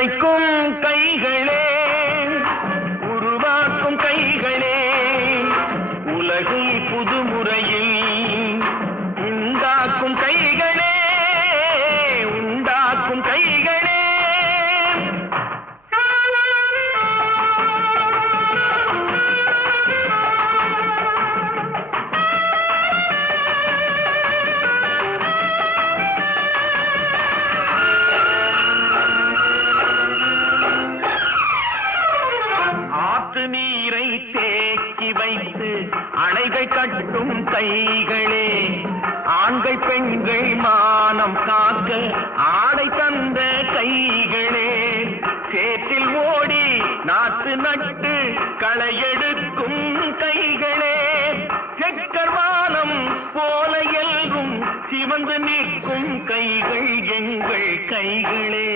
உழைக்கும் கைகளே, உருவாக்கும் கைகளே, உலகை புதுமுறையில் உண்டாக்கும் கைகளே, உண்டாக்கும் கைகளே. ஆற்று நீரை தேக்கி வைத்து அணைகள் கட்டும் கைகளே, ஆண்கள் பெண்கள் மானம் காக்க ஆடை தந்த கைகளே, சேற்றில் ஓடி நாற்று நட்டு களையெடுக்கும் கைகளே, செக்கர்வானம் போல எல்கும் சிவந்து நிற்கும் கைகள் எங்கள் கைகளே.